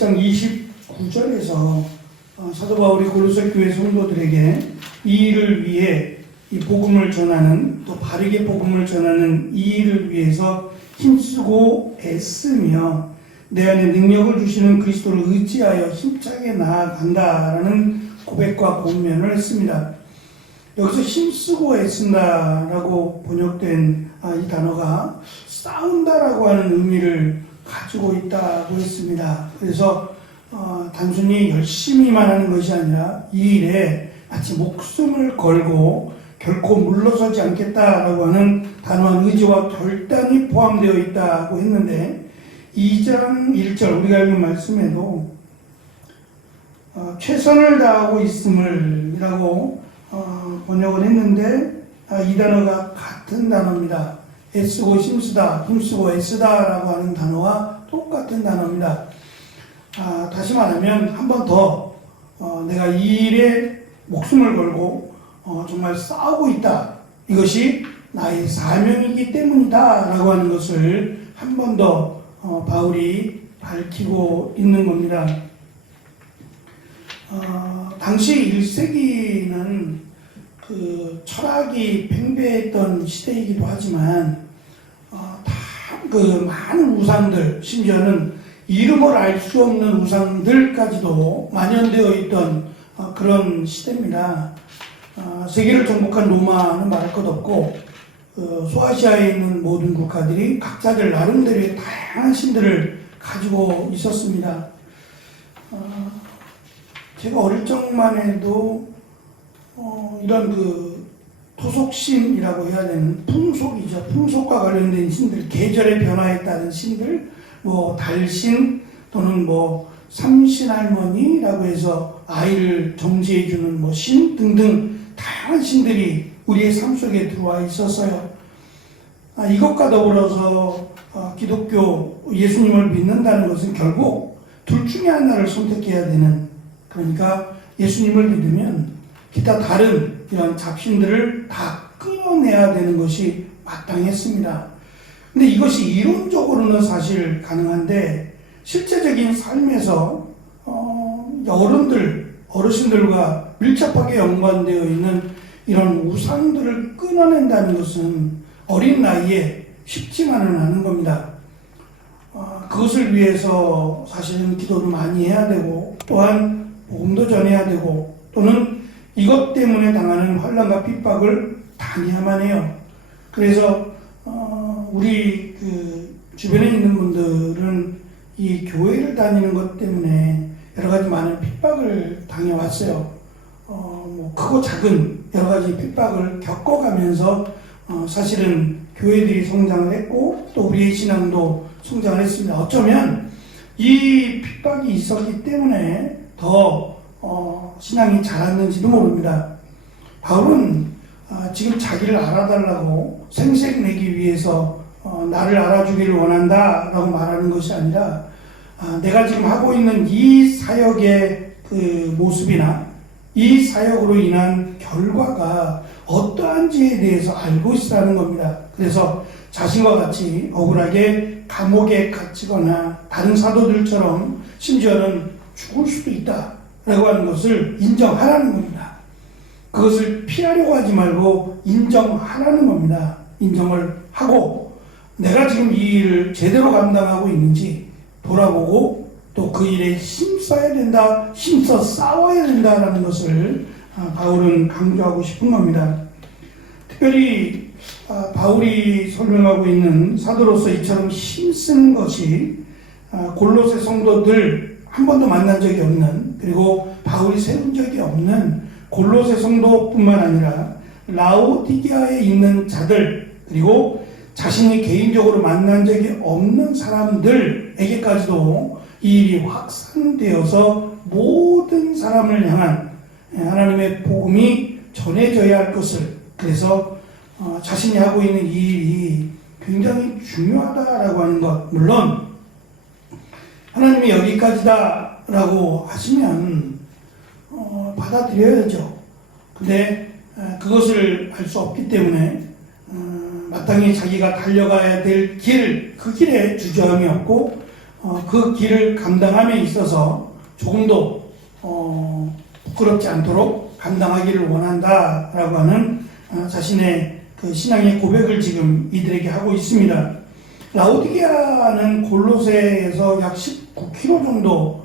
1장 29절에서 사도 바울이 골로새 교회 성도들에게 이 일을 위해 이 복음을 전하는, 또 바르게 복음을 전하는 이 일을 위해서 힘쓰고 애쓰며 내 안에 능력을 주시는 그리스도를 의지하여 힘차게 나아간다라는 고백과 권면을 했습니다. 여기서 힘쓰고 애쓴다라고 번역된 이 단어가 싸운다라고 하는 의미를 가지고 있다고 했습니다. 그래서 단순히 열심히만 하는 것이 아니라 이 일에 마치 목숨을 걸고 결코 물러서지 않겠다라고 하는 단호한 의지와 결단이 포함되어 있다고 했는데, 2장 1절 우리가 읽은 말씀에도 최선을 다하고 있음을 이라고 번역을 했는데, 이 단어가 같은 단어입니다. 애쓰고 힘쓰다, 힘쓰고 애쓰다 라고 하는 단어와 똑같은 단어입니다. 다시 말하면 한 번 더 내가 이 일에 목숨을 걸고 정말 싸우고 있다, 이것이 나의 사명이기 때문이다 라고 하는 것을 한 번 더 바울이 밝히고 있는 겁니다. 당시 1세기는 그 철학이 팽배했던 시대이기도 하지만 그 많은 우상들, 심지어는 이름을 알 수 없는 우상들까지도 만연되어 있던 그런 시대입니다. 세계를 정복한 로마는 말할 것 없고, 소아시아에 있는 모든 국가들이 각자들 나름대로의 다양한 신들을 가지고 있었습니다. 제가 어릴 적만 해도 이런 그 토속신이라고 해야 되는 풍속이죠. 풍속과 관련된 신들, 계절의 변화에 따른 신들, 뭐 달신 또는 뭐 삼신할머니라고 해서 아이를 정지해주는 뭐 신 등등 다양한 신들이 우리의 삶 속에 들어와 있었어요. 이것과 더불어서 기독교 예수님을 믿는다는 것은 결국 둘 중에 하나를 선택해야 되는, 그러니까 예수님을 믿으면 기타 다른 이런 잡신들을 다 끊어내야 되는 것이 마땅했습니다. 근데 이것이 이론적으로는 사실 가능한데, 실제적인 삶에서 어르신들과 밀접하게 연관되어 있는 이런 우상들을 끊어낸다는 것은 어린 나이에 쉽지만은 않은 겁니다. 그것을 위해서 사실은 기도를 많이 해야 되고, 또한 복음도 전해야 되고, 또는 이것 때문에 당하는 환난과 핍박을 당해야만 해요. 그래서 우리 그 주변에 있는 분들은 이 교회를 다니는 것 때문에 여러 가지 많은 핍박을 당해왔어요. 뭐 크고 작은 여러 가지 핍박을 겪어가면서 사실은 교회들이 성장을 했고, 또 우리의 신앙도 성장을 했습니다. 어쩌면 이 핍박이 있었기 때문에 더 신앙이 자랐는지도 모릅니다. 바울은 지금 자기를 알아달라고 생색 내기 위해서 나를 알아주기를 원한다 라고 말하는 것이 아니라, 내가 지금 하고 있는 이 사역의 그 모습이나 이 사역으로 인한 결과가 어떠한지에 대해서 알고 있으라는 겁니다. 그래서 자신과 같이 억울하게 감옥에 갇히거나 다른 사도들처럼 심지어는 죽을 수도 있다 라고 하는 것을 인정하라는 겁니다. 그것을 피하려고 하지 말고 인정하라는 겁니다. 인정을 하고 내가 지금 이 일을 제대로 감당하고 있는지 돌아보고, 또 그 일에 힘써야 된다, 힘써 싸워야 된다라는 것을 바울은 강조하고 싶은 겁니다. 특별히 바울이 설명하고 있는 사도로서 이처럼 힘쓰는 것이 골로새 성도들 한 번도 만난 적이 없는, 그리고 바울이 세운 적이 없는 골로새 성도뿐만 아니라 라오디게아에 있는 자들, 그리고 자신이 개인적으로 만난 적이 없는 사람들에게까지도 이 일이 확산되어서 모든 사람을 향한 하나님의 복음이 전해져야 할 것을, 그래서 자신이 하고 있는 이 일이 굉장히 중요하다라고 하는 것, 물론 하나님이 여기까지다라고 하시면 받아들여야죠. 근데 그것을 알 수 없기 때문에 마땅히 자기가 달려가야 될 길, 그 길에 주저함이 없고 그 길을 감당함에 있어서 조금도 부끄럽지 않도록 감당하기를 원한다라고 하는 자신의 그 신앙의 고백을 지금 이들에게 하고 있습니다. 라오디게아는 골로새에서 약 19km 정도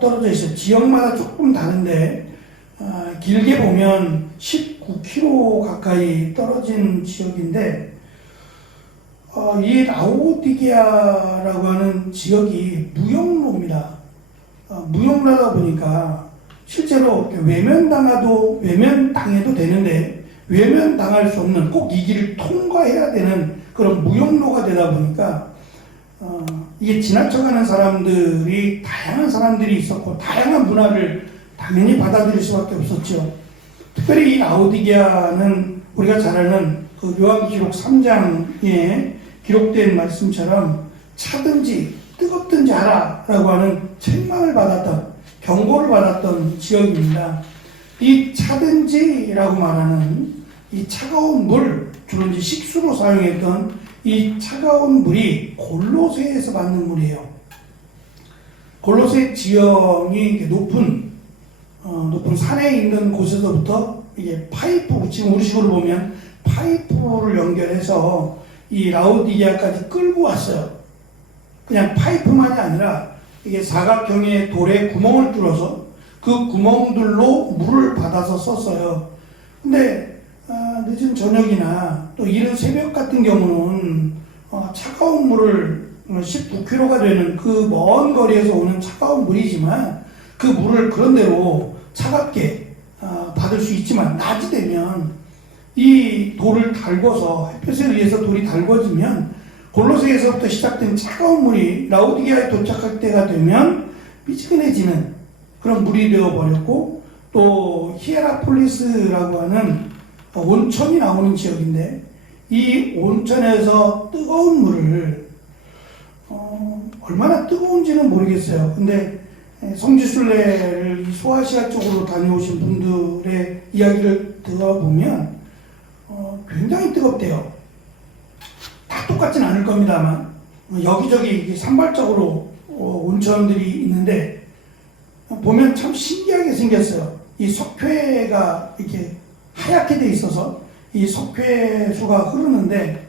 떨어져 있어요. 지역마다 조금 다른데 길게 보면 19km 가까이 떨어진 지역인데 이 라오디게아라고 하는 지역이 무역로입니다. 무역로다 보니까 실제로 외면당해도 되는데 외면당할 수 없는 꼭 이 길을 통과해야 되는 그런 무역로가 되다 보니까 이게 지나쳐가는 사람들이 다양한 사람들이 있었고 다양한 문화를 당연히 받아들일 수밖에 없었죠. 특별히 이 라오디게아는 우리가 잘 아는 그 요한기록 3장에 기록된 말씀처럼 차든지 뜨겁든지 하라라고 하는 책망을 받았던 경고를 받았던 지역입니다. 이 차든지라고 말하는 이 차가운 물, 주로 이제 식수로 사용했던 이 차가운 물이 골로새에서 받는 물이에요. 골로새 지형이 높은 산에 있는 곳에서부터 이게 파이프, 지금 우리식으로 보면 파이프를 연결해서 이 라오디게아까지 끌고 왔어요. 그냥 파이프만이 아니라 이게 사각형의 돌에 구멍을 뚫어서 그 구멍들로 물을 받아서 썼어요. 근데 늦은 저녁이나 또 이른 새벽 같은 경우는 차가운 물을 19km가 되는 그 먼 거리에서 오는 차가운 물이지만 그 물을 그런대로 차갑게 받을 수 있지만 낮이 되면 이 돌을 달궈서 햇볕에 의해서 돌이 달궈지면 골로새에서부터 시작된 차가운 물이 라오디게아에 도착할 때가 되면 미지근해지는 그런 물이 되어버렸고 또 히에라폴리스라고 하는 온천이 나오는 지역인데 이 온천에서 뜨거운 물을 얼마나 뜨거운지는 모르겠어요. 근데 성지순례를 소아시아 쪽으로 다녀오신 분들의 이야기를 들어보면 굉장히 뜨겁대요. 다 똑같진 않을 겁니다만 여기저기 산발적으로 온천들이 있는데 보면 참 신기하게 생겼어요. 이 석회가 이렇게 하얗게 돼 있어서 이 석회수가 흐르는데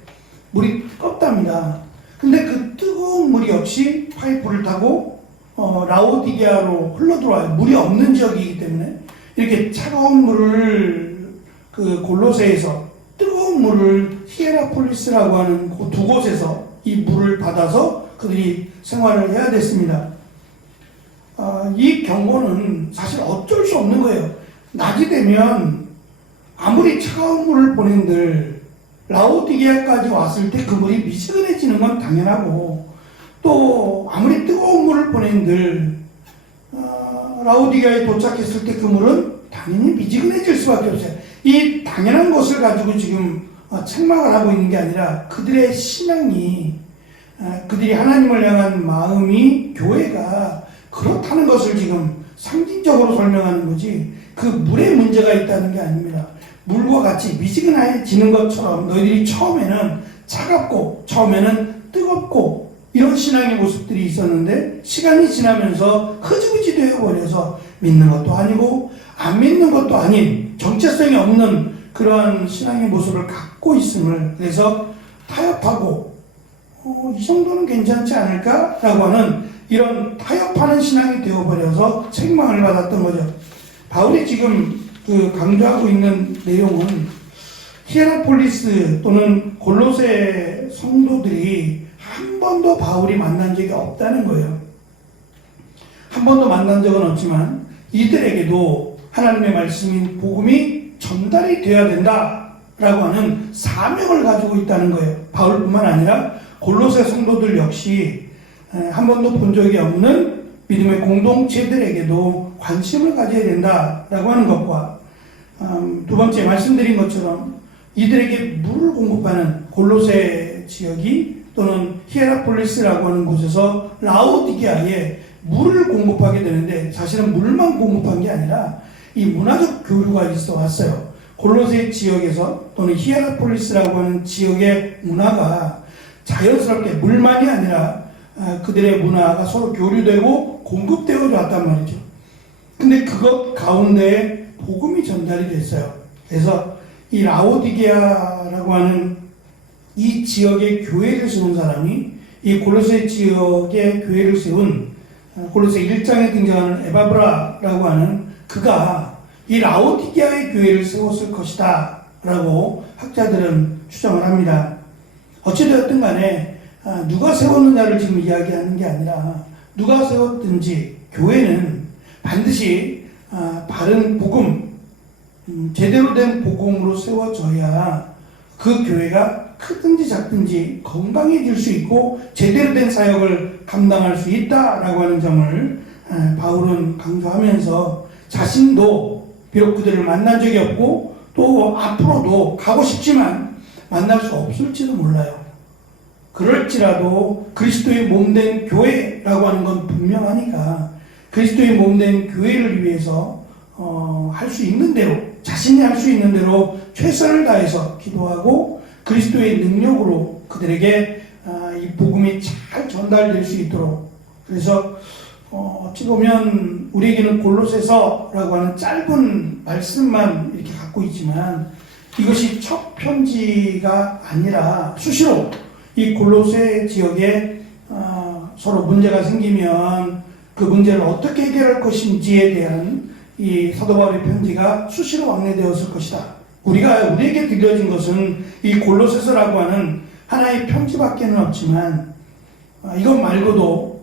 물이 뜨겁답니다. 근데 그 뜨거운 물이 역시 파이프를 타고 라오디게아로 흘러들어와요. 물이 없는 지역이기 때문에 이렇게 차가운 물을 그 골로새에서 뜨거운 물을 히에라폴리스라고 하는 그 두 곳에서 이 물을 받아서 그들이 생활을 해야 됐습니다. 이 경고는 사실 어쩔 수 없는 거예요. 낮이 되면 아무리 차가운 물을 보낸들 라오디게아까지 왔을 때 그 물이 미지근해지는 건 당연하고 또 아무리 뜨거운 물을 보낸들 라오디게아에 도착했을 때 그 물은 당연히 미지근해질 수밖에 없어요. 이 당연한 것을 가지고 지금 책망을 하고 있는 게 아니라 그들의 신앙이 그들이 하나님을 향한 마음이 교회가 그렇다는 것을 지금 상징적으로 설명하는 거지 그 물에 문제가 있다는 게 아닙니다. 물과 같이 미지근해지는 것처럼 너희들이 처음에는 차갑고 처음에는 뜨겁고 이런 신앙의 모습들이 있었는데 시간이 지나면서 흐지부지 되어버려서 믿는 것도 아니고 안 믿는 것도 아닌 정체성이 없는 그러한 신앙의 모습을 갖고 있음을 그래서 타협하고 이 정도는 괜찮지 않을까라고 하는 이런 타협하는 신앙이 되어버려서 책망을 받았던 거죠. 바울이 지금 그 강조하고 있는 내용은 히에라폴리스 또는 골로새 성도들이 한 번도 바울이 만난 적이 없다는 거예요. 한 번도 만난 적은 없지만 이들에게도 하나님의 말씀인 복음이 전달이 되어야 된다라고 하는 사명을 가지고 있다는 거예요. 바울뿐만 아니라 골로새 성도들 역시 한 번도 본 적이 없는 믿음의 공동체들에게도 관심을 가져야 된다라고 하는 것과 두 번째 말씀드린 것처럼 이들에게 물을 공급하는 골로새 지역이 또는 히에라폴리스라고 하는 곳에서 라오디게아에 물을 공급하게 되는데 사실은 물만 공급한 게 아니라 이 문화적 교류가 있어 왔어요. 골로새 지역에서 또는 히에라폴리스라고 하는 지역의 문화가 자연스럽게 물만이 아니라 그들의 문화가 서로 교류되고 공급되어 왔단 말이죠. 근데 그것 가운데 복음이 전달이 됐어요. 그래서 이 라오디게아라고 하는 이 지역의 교회를 세운 사람이 이 골로새 지역의 교회를 세운 골로새 1장에 등장하는 에바브라라고 하는 그가 이 라오디게아의 교회를 세웠을 것이다 라고 학자들은 추정을 합니다. 어찌되었든 간에 누가 세웠느냐를 지금 이야기하는 게 아니라 누가 세웠든지 교회는 반드시 바른 복음, 제대로 된 복음으로 세워져야 그 교회가 크든지 작든지 건강해질 수 있고 제대로 된 사역을 감당할 수 있다라고 하는 점을 바울은 강조하면서 자신도 비록 그들을 만난 적이 없고 또 앞으로도 가고 싶지만 만날 수 없을지도 몰라요. 그럴지라도 그리스도의 몸된 교회라고 하는 건 분명하니까 그리스도의 몸된 교회를 위해서 할 수 있는 대로 자신이 할 수 있는 대로 최선을 다해서 기도하고 그리스도의 능력으로 그들에게 이 복음이 잘 전달될 수 있도록 그래서 어찌 보면 우리에게는 골로새서라고 하는 짧은 말씀만 이렇게 갖고 있지만 이것이 첫 편지가 아니라 수시로 이 골로새 지역에 서로 문제가 생기면 그 문제를 어떻게 해결할 것인지에 대한 이 사도 바울의 편지가 수시로 왕래되었을 것이다. 우리에게 들려진 것은 이 골로새서라고 하는 하나의 편지밖에는 없지만 이것 말고도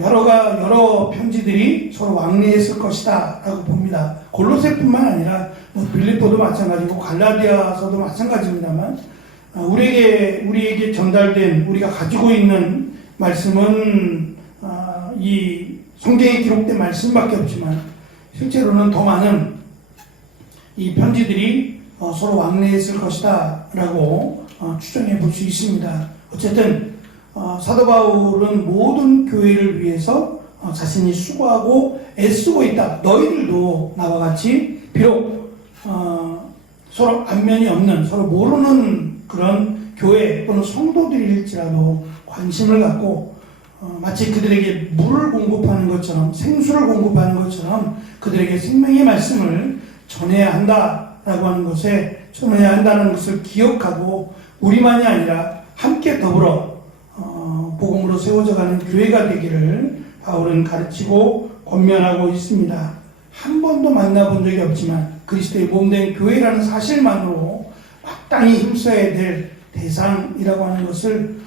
여러 편지들이 서로 왕래했을 것이다 라고 봅니다. 골로새뿐만 아니라 빌립보도 마찬가지고 갈라디아서도 마찬가지입니다만 우리에게 전달된 우리가 가지고 있는 말씀은 이 성경에 기록된 말씀밖에 없지만 실제로는 더 많은 이 편지들이 서로 왕래했을 것이다 라고 추정해 볼 수 있습니다. 어쨌든 사도 바울은 모든 교회를 위해서 자신이 수고하고 애쓰고 있다. 너희들도 나와 같이 비록 서로 안면이 없는 서로 모르는 그런 교회 또는 성도들일지라도 관심을 갖고 마치 그들에게 물을 공급하는 것처럼 생수를 공급하는 것처럼 그들에게 생명의 말씀을 전해야 한다라고 하는 것에 전해야 한다는 것을 기억하고 우리만이 아니라 함께 더불어 복음으로 세워져가는 교회가 되기를 바울은 가르치고 권면하고 있습니다. 한 번도 만나본 적이 없지만 그리스도의 몸된 교회라는 사실만으로 마땅히 힘써야 될 대상이라고 하는 것을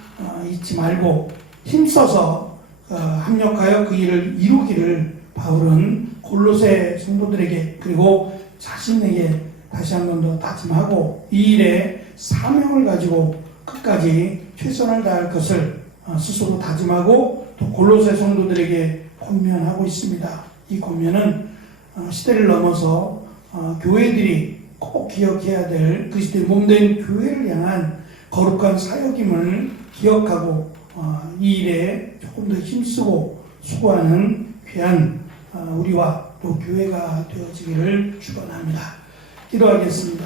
잊지 말고 힘써서 합력하여 그 일을 이루기를 바울은 골로새 성도들에게 그리고 자신에게 다시 한 번 더 다짐하고 이 일에 사명을 가지고 끝까지 최선을 다할 것을 스스로 다짐하고 또 골로새 성도들에게 권면하고 있습니다. 이 권면은 시대를 넘어서 교회들이 꼭 기억해야 될 그리스도의 몸된 교회를 향한 거룩한 사역임을 기억하고 이 일에 조금 더 힘쓰고 수고하는 귀한 우리와 또 교회가 되어지기를 축원합니다. 기도하겠습니다.